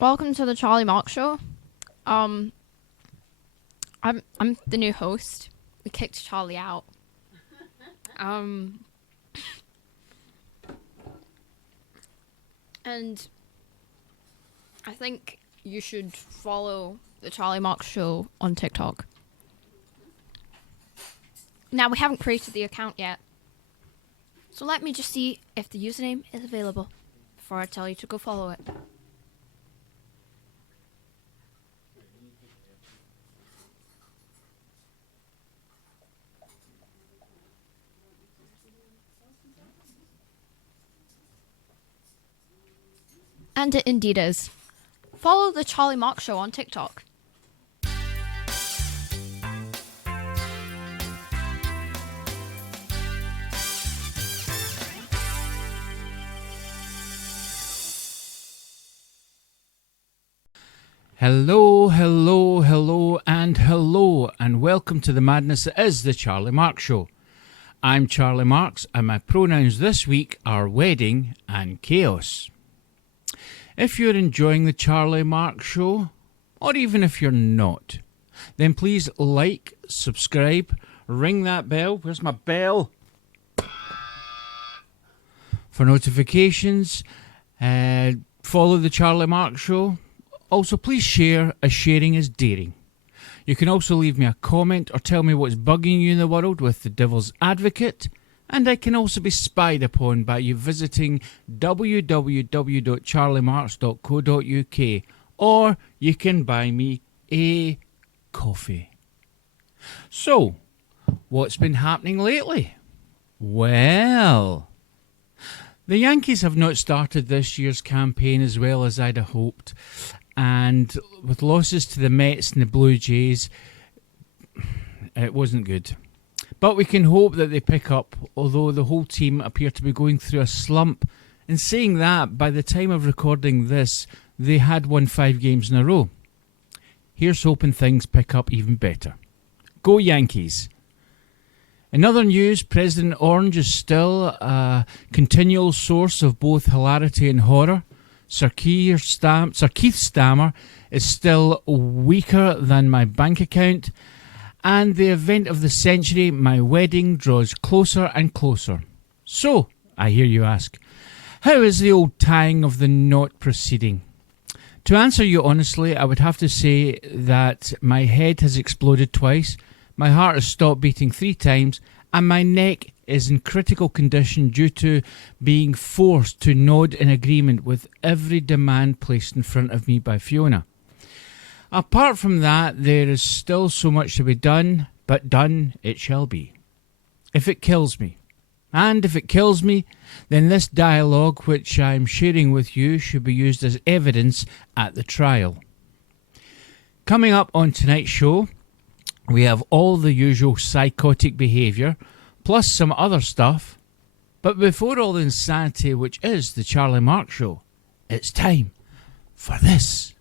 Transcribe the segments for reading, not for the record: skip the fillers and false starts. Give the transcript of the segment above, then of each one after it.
Welcome to the Charlie Marx Show. I'm the new host. We kicked Charlie out. And I think you should follow the Charlie Marx Show on TikTok. Now, we haven't created the account yet, so let me just see if the username is available before I tell you to go follow it. And it indeed is. Follow the Charlie Marx Show on TikTok. Hello, and welcome to the madness that is the Charlie Marx Show. I'm Charlie Marx, and my pronouns this week are wedding and chaos. If you're enjoying the Charlie Marx Show, or even if you're not, then please like, subscribe, ring that bell. Where's my bell? For notifications, follow the Charlie Marx Show. Also, please share, as sharing is daring. You can also leave me a comment or tell me what's bugging you in the world with the Devil's Advocate. And I can also be spied upon by you visiting www.charliemarx.co.uk, or you can buy me a coffee. So, what's been happening lately? Well, the Yankees have not started this year's campaign as well as I'd have hoped. And with losses to the Mets and the Blue Jays, it wasn't good. But we can hope that they pick up, although the whole team appear to be going through a slump. And saying that, by the time of recording this, they had won 5 games in a row. Here's hoping things pick up even better. Go Yankees! In other news, President Orange is still a continual source of both hilarity and horror. Sir Keith Stammer is still weaker than my bank account. And the event of the century, my wedding, draws closer and closer. So, I hear you ask, how is the old tying of the knot proceeding? To answer you honestly, I would have to say that my head has exploded twice, my heart has stopped beating 3 times, and my neck is in critical condition due to being forced to nod in agreement with every demand placed in front of me by Fiona. Apart from that, there is still so much to be done, but done it shall be. If it kills me, and if it kills me, then this dialogue which I'm sharing with you should be used as evidence at the trial. Coming up on tonight's show, we have all the usual psychotic behaviour, plus some other stuff. But before all the insanity which is the Charlie Marx Show, it's time for this.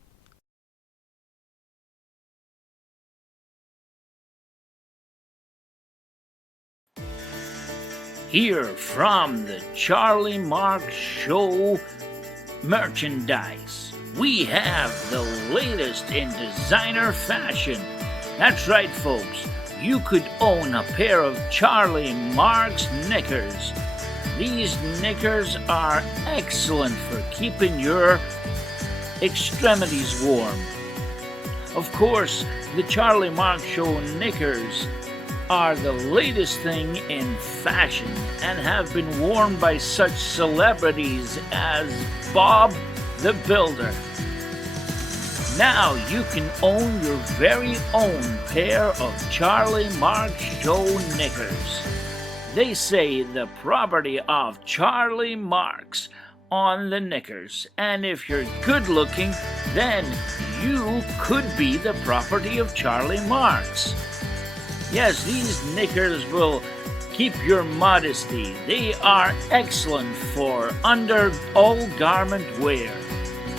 Here from the Charlie Marx Show merchandise, we have the latest in designer fashion. That's right, folks. You could own a pair of Charlie Marx knickers. These knickers are excellent for keeping your extremities warm. Of course, the Charlie Marx Show knickers are the latest thing in fashion and have been worn by such celebrities as Bob the Builder. Now you can own your very own pair of Charlie Marx Show knickers. They say the property of Charlie Marx on the knickers, and if you're good looking, then you could be the property of Charlie Marx. Yes, these knickers will keep your modesty. They are excellent for under all garment wear.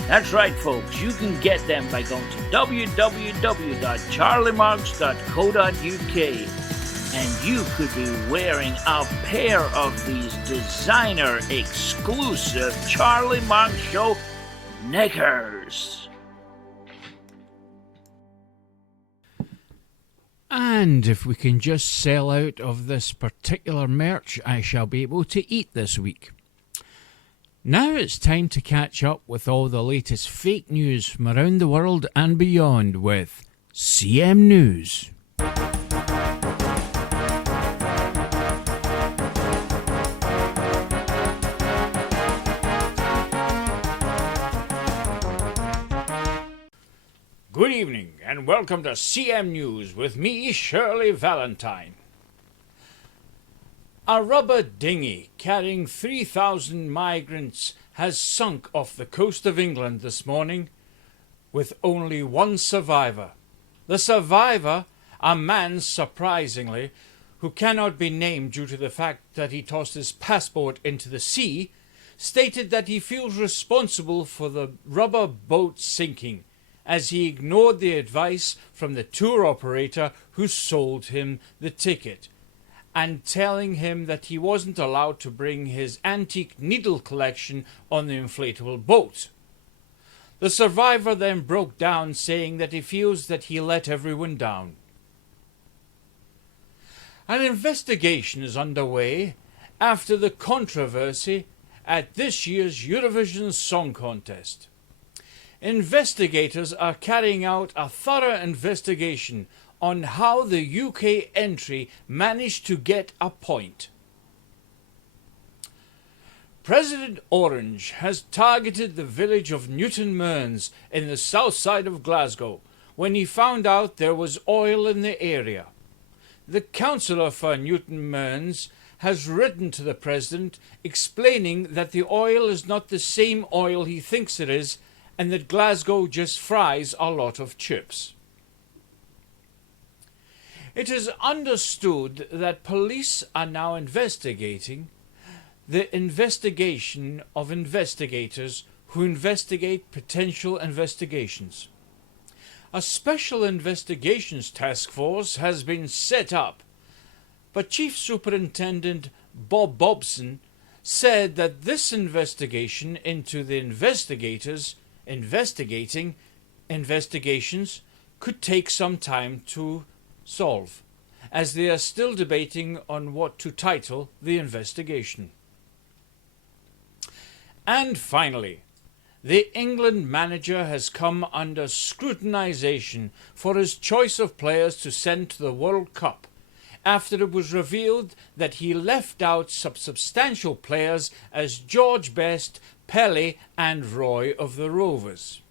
That's right, folks. You can get them by going to www.charliemarx.co.uk, and you could be wearing a pair of these designer exclusive Charlie Marx Show knickers. And if we can just sell out of this particular merch, I shall be able to eat this week. Now it's time to catch up with all the latest fake news from around the world and beyond with CM News. Good evening and welcome to CM News with me, Shirley Valentine. A rubber dinghy carrying 3,000 migrants has sunk off the coast of England this morning with only one survivor. The survivor, a man surprisingly, who cannot be named due to the fact that he tossed his passport into the sea, stated that he feels responsible for the rubber boat sinking, as he ignored the advice from the tour operator who sold him the ticket, and telling him that he wasn't allowed to bring his antique needle collection on the inflatable boat. The survivor then broke down, saying that he feels that he let everyone down. An investigation is underway after the controversy at this year's Eurovision Song Contest. Investigators are carrying out a thorough investigation on how the UK entry managed to get a point. President Orange has targeted the village of Newton Mearns in the south side of Glasgow when he found out there was oil in the area. The councillor for Newton Mearns has written to the president explaining that the oil is not the same oil he thinks it is, and that Glasgow just fries a lot of chips. It is understood that police are now investigating the investigation of investigators who investigate potential investigations. A special investigations task force has been set up, but Chief Superintendent Bob Bobson said that this investigation into the investigators investigating investigations could take some time to solve, as they are still debating on what to title the investigation. And finally, the England manager has come under scrutinisation for his choice of players to send to the World Cup, after it was revealed that he left out some substantial players as George Best, Pelé and Roy of the Rovers.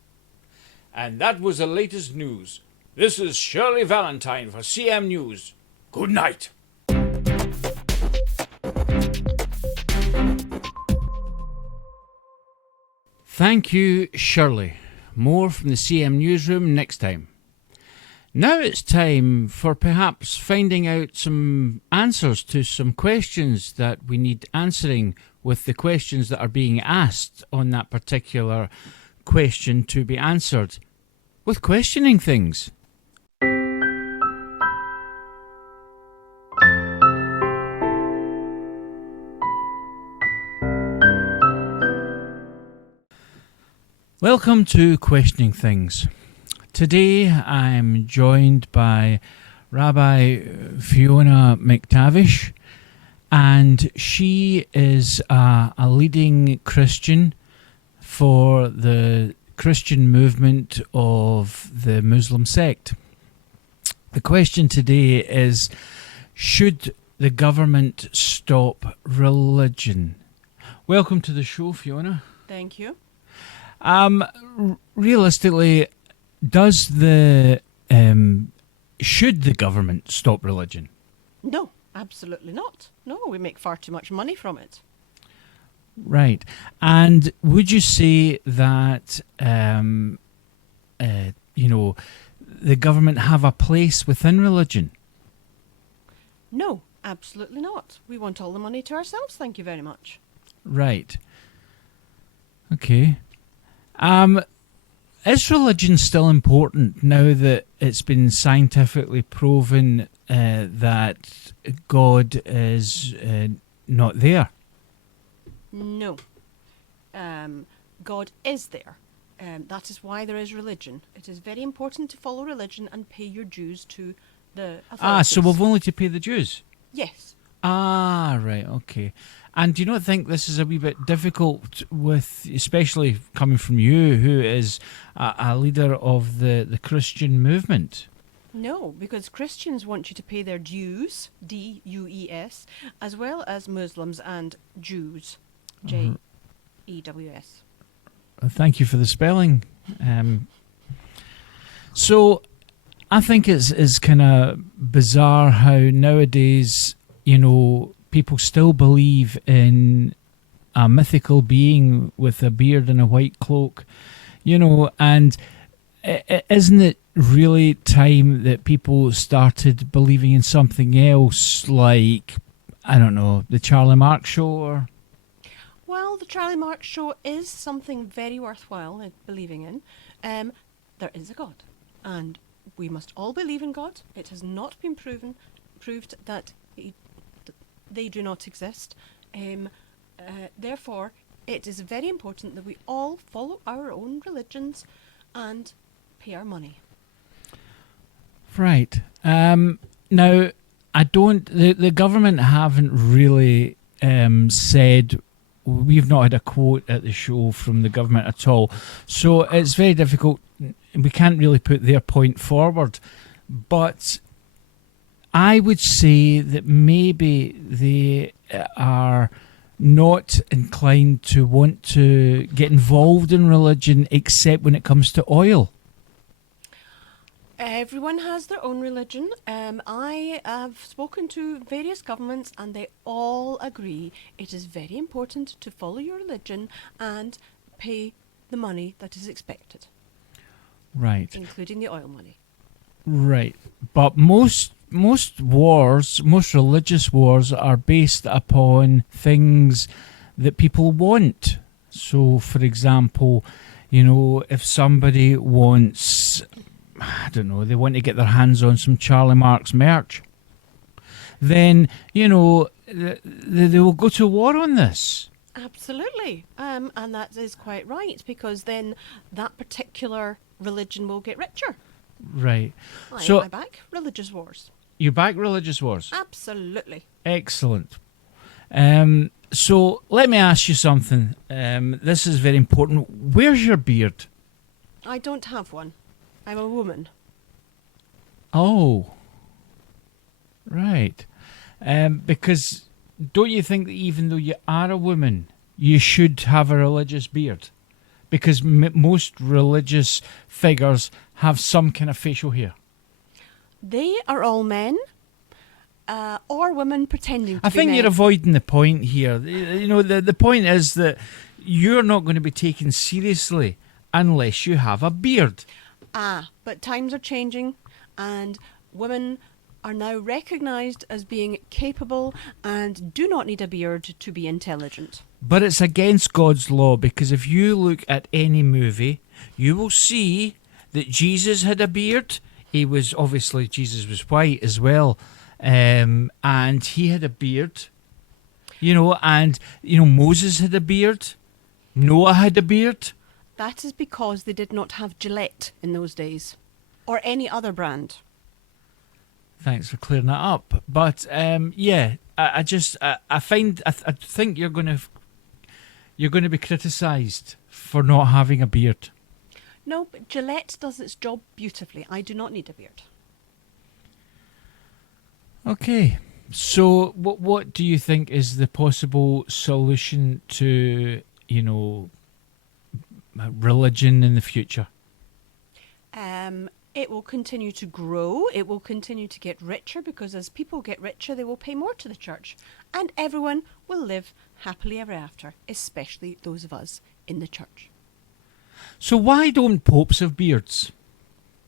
And that was the latest news. This is Shirley Valentine for CM News. Good night. Thank you, Shirley. More from the CM Newsroom next time. Now it's time for perhaps finding out some answers to some questions that we need answering with the questions that are being asked on that particular question to be answered with questioning things. Welcome to Questioning Things. Today I'm joined by Rabbi Fiona McTavish, and she is a leading Christian for the Christian movement of the Muslim sect. The question today is, should the government stop religion? Welcome to the show, Fiona. Thank you. Realistically, should the government stop religion? No, absolutely not. No, we make far too much money from it. Right. And would you say that, the government have a place within religion? No, absolutely not. We want all the money to ourselves, thank you very much. Right. Okay. Is religion still important now that it's been scientifically proven that God is not there? No. God is there. That is why there is religion. It is very important to follow religion and pay your dues to the authorities. Ah, so we've only to pay the dues. Yes. Ah, right, okay. And do you not think this is a wee bit difficult with, especially coming from you, who is a leader of the Christian movement? No, because Christians want you to pay their dues, D-U-E-S, as well as Muslims and Jews, J-E-W-S. Thank you for the spelling. So I think it's kind of bizarre how nowadays, people still believe in a mythical being with a beard and a white cloak, and isn't it really time that people started believing in something else, like, I don't know, the Charlie Marx show? Or Well, the Charlie Marx show is something very worthwhile in believing in. There is a God, and we must all believe in God. It has not been proved that they do not exist. Therefore, it is very important that we all follow our own religions and pay our money. Right. Now, I don't. The government haven't really said. We've not had a quote at the show from the government at all, so it's very difficult. We can't really put their point forward, but I would say that maybe they are not inclined to want to get involved in religion except when it comes to oil. Everyone has their own religion. I have spoken to various governments and they all agree it is very important to follow your religion and pay the money that is expected. Right. Including the oil money. Right. But most wars, most religious wars are based upon things that people want. So, for example, if somebody wants, I don't know, they want to get their hands on some Charlie Marx merch, then, they will go to war on this. Absolutely. And that is quite right, because then that particular religion will get richer. Right. I back religious wars. You back religious wars? Absolutely. Excellent. So let me ask you something. This is very important. Where's your beard? I don't have one. I'm a woman. Oh. Right. Because don't you think that even though you are a woman, you should have a religious beard? Because most religious figures have some kind of facial hair. They are all men or women pretending to be I think men. you're avoiding the point here. The point is that you're not going to be taken seriously unless you have a beard. But times are changing and women are now recognised as being capable and do not need a beard to be intelligent. But it's against God's law, because if you look at any movie, you will see that Jesus had a beard. Jesus was white as well, and he had a beard, and Moses had a beard, Noah had a beard. That is because they did not have Gillette in those days, or any other brand. Thanks for clearing that up. But I think you're going to be criticised for not having a beard. No, but Gillette does its job beautifully. I do not need a beard. Okay. So what do you think is the possible solution to, religion in the future? It will continue to grow. It will continue to get richer, because as people get richer, they will pay more to the church. And everyone will live happily ever after, especially those of us in the church. So why don't popes have beards?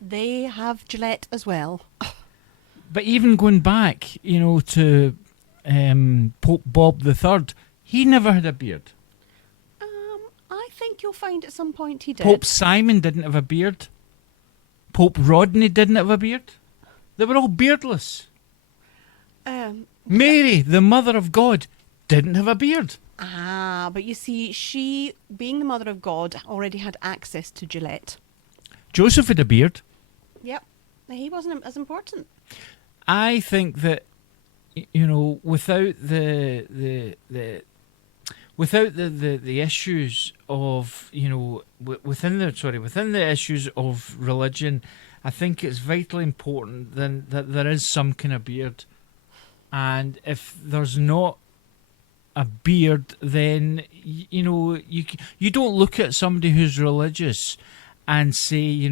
They have Gillette as well. But even going back, to Pope Bob III, he never had a beard. I think you'll find at some point he did. Pope Simon didn't have a beard. Pope Rodney didn't have a beard. They were all beardless. Mary, the Mother of God, didn't have a beard. But you see, she, being the Mother of God, already had access to Gillette. Joseph had a beard. Yep. He wasn't as important. I think that without the issues of within the issues of religion, I think it's vitally important then that there is some kind of beard, and if there's not a beard, then you don't look at somebody who's religious and say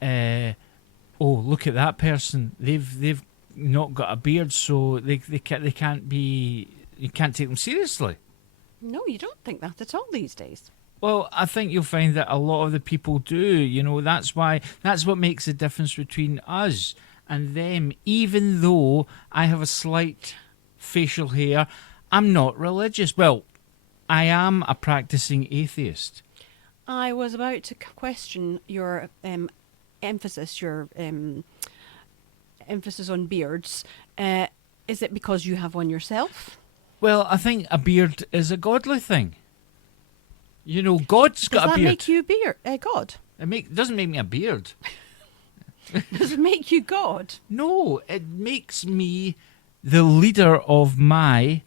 oh, look at that person, they've not got a beard, so they can't be, you can't take them seriously. No, you don't think that at all these days. Well, I think you'll find that a lot of the people do. That's what makes the difference between us and them. Even though I have a slight facial hair, I'm not religious. Well, I am a practicing atheist. I was about to question your emphasis on beards. Is it because you have one yourself? Well, I think a beard is a godly thing. God's got a beard. Does that make you God? It doesn't make me a beard. Does it make you God? No, it makes me the leader of my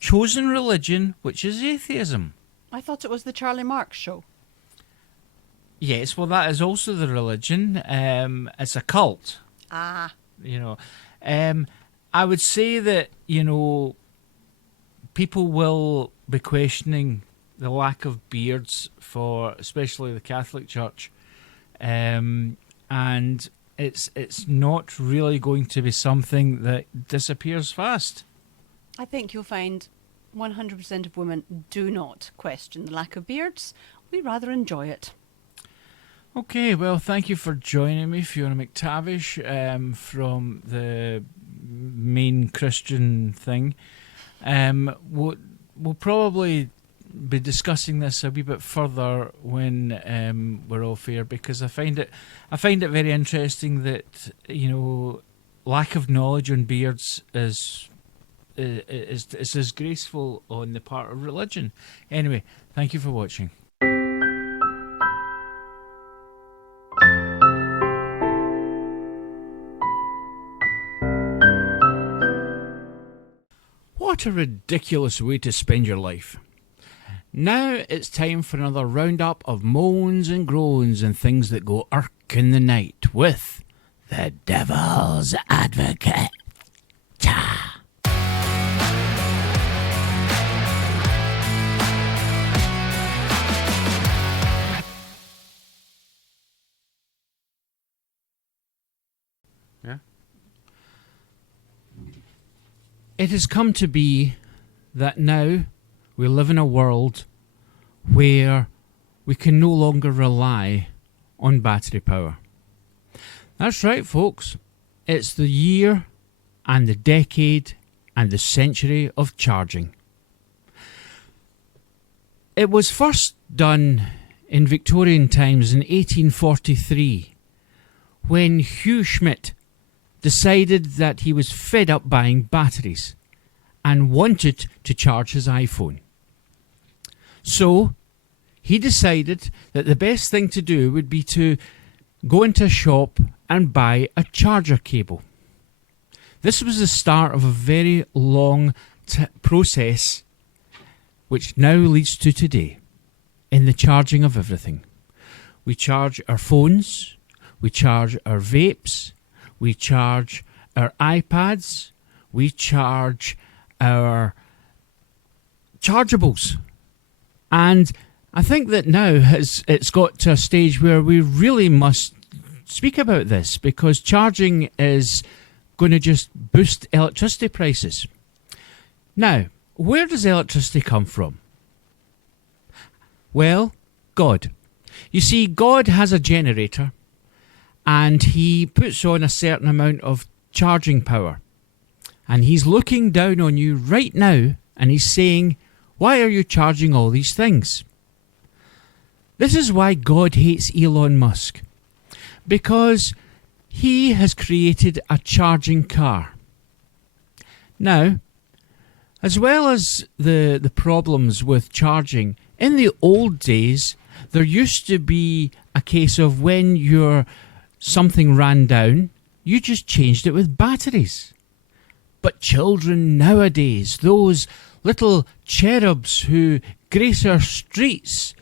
chosen religion, which is atheism. I thought it was the Charlie Marx show. Yes, well, that is also the religion. It's a cult. Ah. I would say that, people will be questioning the lack of beards for especially the Catholic Church. And it's not really going to be something that disappears fast. I think you'll find 100% of women do not question the lack of beards. We rather enjoy it. Okay, well, thank you for joining me, Fiona McTavish, from the main Christian thing. We'll probably be discussing this a wee bit further when we're off air, because I find it very interesting that lack of knowledge on beards is as graceful on the part of religion. Anyway, thank you for watching. What a ridiculous way to spend your life. Now it's time for another roundup of moans and groans and things that go irk in the night with the Devil's Advocate. Ta. Yeah. It has come to be that now we live in a world where we can no longer rely on battery power. That's right, folks. It's the year and the decade and the century of charging. It was first done in Victorian times in 1843 when Hugh Schmidt decided that he was fed up buying batteries and wanted to charge his iPhone. So he decided that the best thing to do would be to go into a shop and buy a charger cable. This was the start of a very long process, which now leads to today, in the charging of everything. We charge our phones, we charge our vapes, we charge our iPads, we charge our chargeables. And I think that now it's got to a stage where we really must speak about this, because charging is going to just boost electricity prices. Now, where does electricity come from? Well, God. You see, God has a generator and he puts on a certain amount of charging power. And he's looking down on you right now and he's saying, why are you charging all these things? This is why God hates Elon Musk. Because he has created a charging car. Now, as well as the problems with charging, in the old days, there used to be a case of when your something ran down, you just changed it with batteries. But children nowadays, those little cherubs who grace our streets,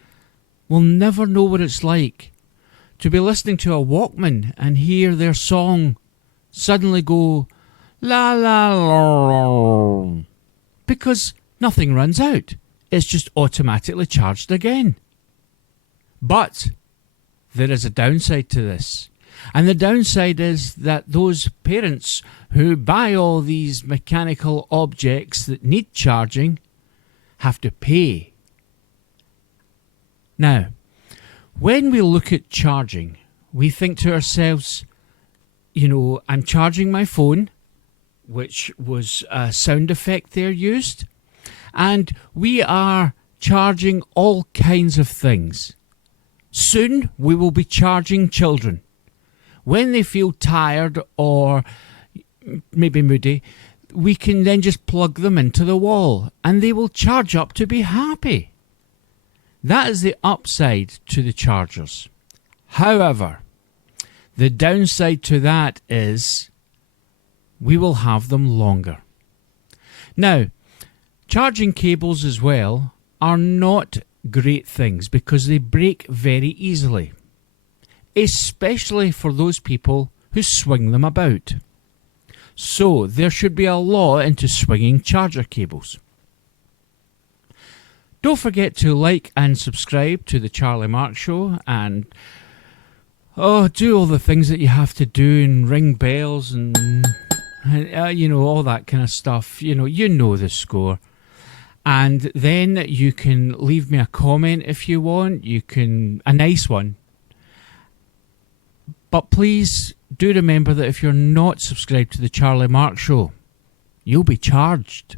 will never know what it's like to be listening to a Walkman and hear their song suddenly go la la la, because nothing runs out. It's just automatically charged again. But there is a downside to this. And the downside is that those parents who buy all these mechanical objects that need charging have to pay. Now, when we look at charging, we think to ourselves, you know, I'm charging my phone, which was a sound effect there used, and we are charging all kinds of things. Soon we will be charging children. When they feel tired or maybe moody, we can then just plug them into the wall and they will charge up to be happy. That is the upside to the chargers. However, the downside to that is we will have them longer. Now, charging cables as well are not great things because they break very easily, especially for those people who swing them about. So there should be a law into swinging charger cables. Don't forget to like and subscribe to the Charlie Marx Show, and do all the things that you have to do and ring bells and all that kind of stuff. You know the score. And then you can leave me a comment if you want. You can, a nice one. But please do remember that if you're not subscribed to the Charlie Marx Show, you'll be charged.